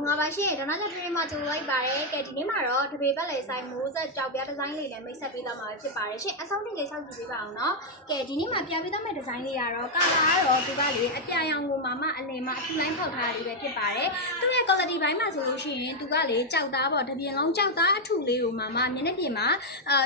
ငါပါရှင်ဒေါနာချက်ထွေးမှာကြိုလိုက်ပါတယ်ကဲဒီနေ့မှာတော့တပေပတ်လေဆိုင်မိုးဆက်ကြောက်ပြဒီဇိုင်းလေးနဲ့မိတ်ဆက်ပေးသွားမှာဖြစ်ပါတယ်ရှင်အဆုံးထိလေးစောင့်ကြည့်ပေးပါအောင်နော်ကဲဒီနေ့မှာပြပေးသွားမယ့်ဒီဇိုင်းလေးကတော့ကာလာကတော့သူကလေအပြာရောင်ကိုမှအလင်မှာအထူလိုင်းဖောက်ထားတာလေးပဲဖြစ်ပါတယ်သူရဲ့ quality ဘိုင်းမှာဆိုလို့ရှိရင်သူကလေကြောက်သားပေါ့တပြင်းလုံးကြောက်သားအထူလေးကိုမှမျက်နှာပြင်မှာ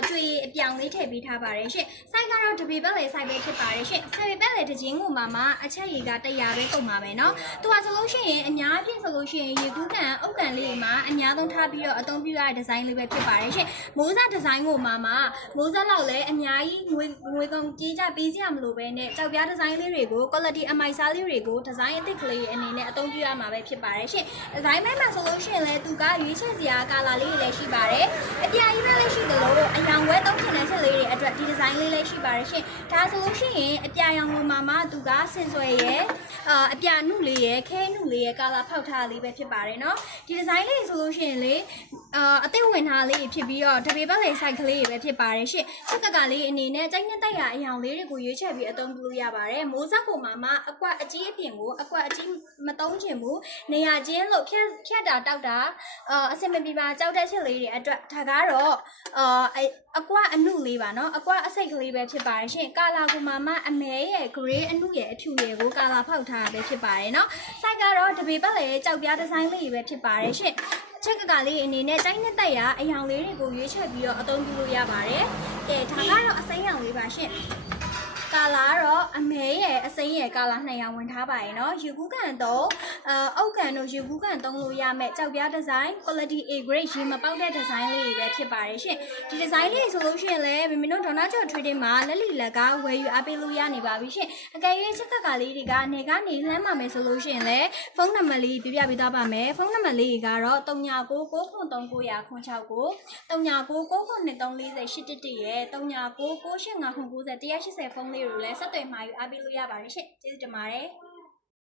ကျွေအပြောင်လေးထည့်ပေးထားပါတယ်ရှင်ဆိုင်ကတော့တပေပတ်လေဆိုင်ပဲဖြစ်ပါတယ်ရှင်ဆိုင်ပဲပတ်လေတစ်ချင်းကိုမှအချက်ရည်က100ပဲကုန်ပါပဲနော်သူကဆိုလို့ရှိရင်အများအပြည့်ဆိုလို့ရှိရင်ရေကူးကန်အုတ်ကန်လေးမှာအများဆုံးထားပြီးတော့အသုံးပြုရတဲ့ဒီဇိုင်းလေးပဲဖြစ်ပါတယ်ရှင်မိုးစားဒီဇိုင်းကိုမှမိုးစားလောက်လည်းအများကြီးငွေကုန်ကြေးကြပေးစရာမလိုပဲနဲ့ကြောက်ပြားဒီဇိုင်းလေးတွေကို quality အမိုက်စားလေးတွေကိုဒီဇိုင်းအသစ်ကလေးအနေနဲ့အသုံးပြုရမှာပဲဖြစ်ပါတယ်ရှင်ဒီဇိုင်းမဲမှာဆိုလို့ရှိရင်လည်းသူကရွေးချယ်စရာကာလာလေးတွေလည်းရှိပါတယ်အပြာကြီးပဲလည်းရှိတယ်လို့အယောင်ဝဲသုံးချင်တဲ့ချက်လေးတွေအတွက်ဒီဒီဇိုင်းလေးလည်းရှိပါတယ်ရှင်ဒါဆိုလို့ရှိရင်အပြာရောင်ကိုမှသူကစင်စွယ်ရဲ့အပြာနုလေးရဲ့ခဲနုလေးရဲ့ကာလာဖောက်ထားလေးပဲဖြစ်ပါတယ်နော်ဒီဒီဇိုင်းလေးဆိုလို့ရှိရင်လေအသစ်ဝင်ထားလေးဖြစ်ပြီးတော့တပေပတ်လေ site ကလေးတွေပဲဖြစ်ပါတယ်ရှင့်ချက်ကကလေးအနေနဲ့ကြိုက်နှစ်တိုက်ရအယောင်လေးတွေကိုရွေးချယ်ပြီးအသုံးပြုလို့ရပါတယ်မိုးစက်ကိုမှအကွက်အကြီးအပြင်ကိုအကွက်အကြီးမသုံးချင်ဘူးနေရာချင်းလို့ဖြတ်တာတောက်တာအစင်မပြေပါကြောက်တဲ့ချက်လေးတွေအတွက်ဒါကတော့အကွက်အနုလေးပါနော်အကွက်အစိတ်ကလေးပဲဖြစ်ပါတယ်ရှင့်ကာလာကိုမှအမဲရဲ့ gray အနုရဲ့အဖြူရဲ့ကိုကာလာဖောက်ထားပဲဖြစ်ပါတယ်နော် site ကတော့တပေပတ်လေကြောက်ပြားဒီဇိုင်းလေးပဲဖြစ်ပါတယ်ရှင့်ချက်ကကလေးအနေနဲ့တိုင်းနှစ်သက်ရအယောင်လေးတွေကိုရွေးချယ်ပြီးတော့အသုံးပြုလို့ရပါတယ်။ကဲဒါကတော့အစိမ်းရောင်လေးပါရှင့်။ကာလာတော့အမဲရဲ့အစိမ်းရဲ့ကာလာ2ရောင်ဝင်ထားပါရင်နော်ရေကူးကန်တော့အုတ်ကန်တို့ရေကူးကန်သုံးလို့ရမယ်ကြောက်ပြားဒီဇိုင်း quality A grade ရေမပေါက်တဲ့ဒီဇိုင်းလေးတွေပဲဖြစ်ပါတယ်ရှင့်။ဒီဒီဇိုင်းလေးဆိုလို့ရှိရင်လည်းမင်းတို့ဒေါနာကျော် trading မှာလက်လီလက်ကဝယ်ယူအားပေးလို့ရနေပါပြီရှင့်။အကယ်၍ချက်ကကလေးတွေကနေလှမ်းပါမယ်ဆိုလို့ရှိရင်လည်းဖုန်းနံပါတ်လေးပြပြပေးသွားပါမယ်။ဖုန်းနံပါတ်လေးကတော့39993969 3999934081ရဲ့39998590 180ဖုန်းလေးကိုလည်းဆက်သွယ်မှာယူအားပေးလို့ရပါတယ်ရှင့်ကျေးဇူးတင်ပါတယ်